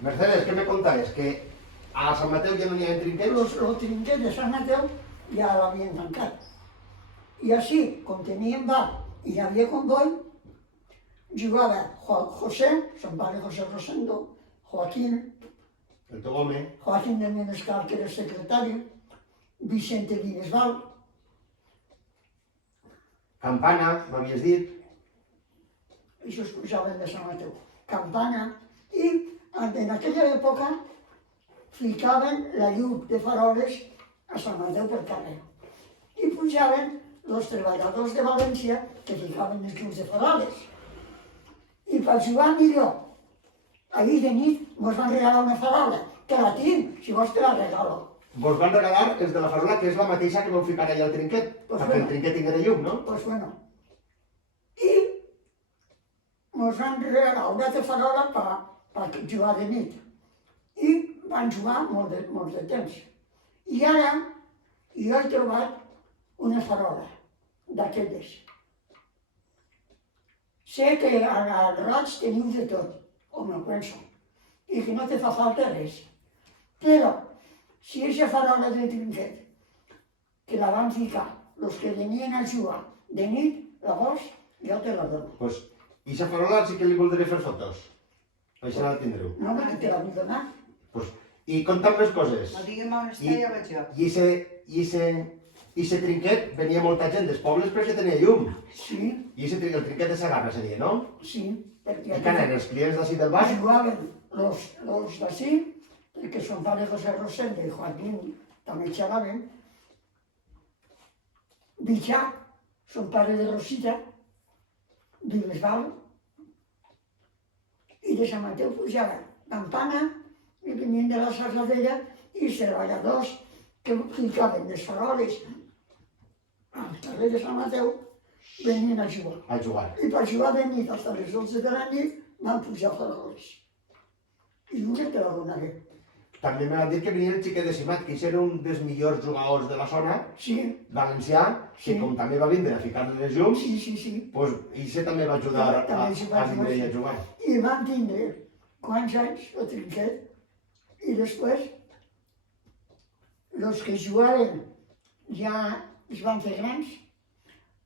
Mercedes, ¿qué me contáis? Que a Sant Mateu ja no hi ha trinquets? El trinquet de Sant Mateu ja l'havien tancat. I així, com teníem bar i hi havia comboi, jugava José, son pare José Rosendo, Joaquín, El Togome. Joaquín de Menescal, que era secretari, Vicente Vinesval, Campana, m'havies dit. això es pujaven de Sant Mateu, Campana, i en aquella època ficaven la llum de faroles a Sant Mateu per carrer. I pujaven els treballadors de València que ficaven els llums de faroles. I per jugar millor, ahir de nit mos van regalar una farola, que la tinc, si vols te la regalo. Vos van regalar els de la farola, que és la mateixa que vau ficar allà al trinquet, Pues perquè el bueno. trinquet tinguera llum, no? Pues bueno. I mos van regalar una de farola per jugar de nit. I van jugar molt de temps. I ara jo he trobat una farola d'aquelles. Sé que al Roig teniu de tot, o me'l penso, i que no te fa falta res. Però, si aquesta farola de trinquet, que la van ficar, els que venien a jugar de nit, la vols, jo te la dono. Pues, i sa farola sí que li voldré fer fotos. Això la tindreu. No, perquè te la vull donar. Pues, i conta'm més coses. No diguem on està, ja vaig jo. I ese trinquet venia molta gent dels pobles perquè tenia llum. Sí, I el trinquet de Sagarra seria, no? sí, perquè I què eren, els clients d'ací del bar? jugaven els d'ací, perquè son pare José Rosendo i Joaquín també xalaven. Bitxà, son pare de Rosita, Vinesval, i de Sant Mateu pujaven Campana, i venien de la Sarladella, i els treballadors que ficaven les faroles al carrer de Sant Mateu venien a jugar. A jugar. I per jugar de nit fins a les 12 de la nit van pujar faroles. I una te la donaré. També m'han dit que venia el xiquet de Simat, que era un dels millors jugadors de la zona, Sí, valencià, que Sí. com també va vindre a ficar-li les llums, sí. pues, ese també va ajudar a vindre i a jugar. I van tindre quants anys el trinquet. I després, els que jugaven ja es van fer grans,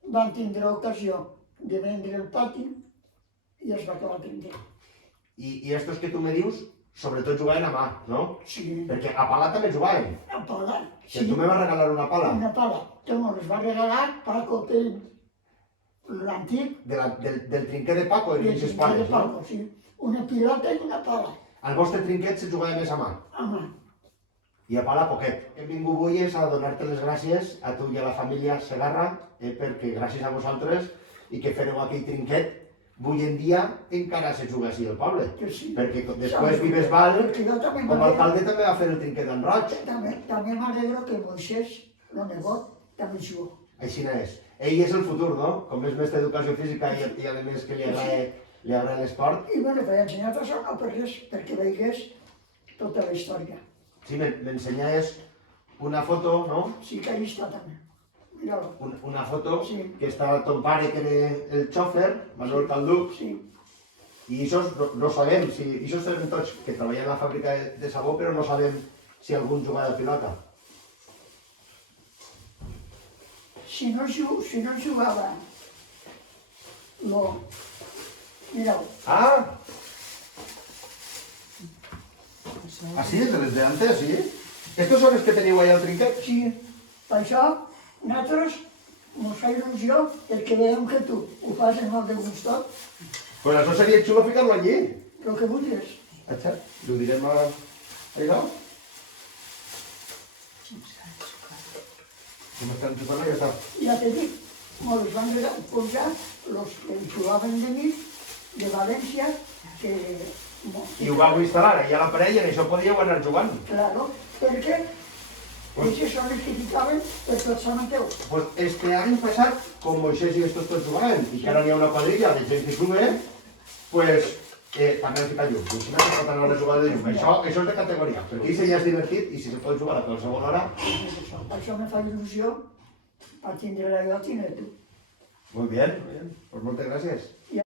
van tindre ocasió de vendre el pati i es va acabar el trinquet. I estos que tu me dius, sobretot jugaven a mà, no? Sí, Perquè a pala també jugaven. a pala. Que Sí, tu me vas regalar una pala una pala. Que mos va regalar Paco Pell, l'antic, del trinquet de Paco i del els trinquet de pares, no? Paco, sí. Una pilota i una pala. Al vostre trinquet se jugava més a mà. Home, I a pala poquet. Hem vingut avui a donar-te les gràcies a tu i a la família Segarra, perquè gràcies a vosaltres i que fareu aquell trinquet, avui en dia encara se juga així al poble. que sí. Perquè després Vives-Val, Perquè jo també com a m'alegro, alcalde, també va fer el trinquet en Roig. també m'alegro que Moisés, el nebot, també juga. Així és. Ell és el futur, no? Com és mestre d'educació física i a més que li agrada l'esport. I bueno, t'he ensenyat això no per res, perquè veigués tota la història. Sí, m'ensenyaves una foto, no? Sí que ahí està també. Mira-lo. Una foto Sí. que estava ton pare, que era el xòfer, Manuel Calduc, Sí, i això no sabem, això sabem tots que treballen a la fàbrica de sabó, però no sabem si algun jugava de pilota. si no jugava, no. Mira-ho. Ah! Así, de les de antes, sí? Estos són els que teniu allà al trinquet? Sí, per això nosaltres ens fa il·lusió perquè veiem que tu ho fas molt de gustot, Pues això seria xulo ficar-lo allí. el que vulguis. Atxa, ho direm a... Allà? Com estan jugant ja està. Ja t'he dit, ens van posar els que jugaven de nit de València, que... I ho vau instal·lar allà a la parella, i això podíeu anar jugant. Claro, perquè ells són els que ficaven per tot Sant Mateu. Pues este any passat, com Moisés i estos tots jugaven, i que ara n'hi ha una quadrilla de gent que juga, pues també han ficat llum. I si no se pot anar a jugar de llum. Això és de categoria, perquè això ja és divertit i si se pot jugar a qualsevol hora... Això me fa il·lusió per tindre-la jo, tindre tu. Muy bien, pues moltes gràcies. Ja.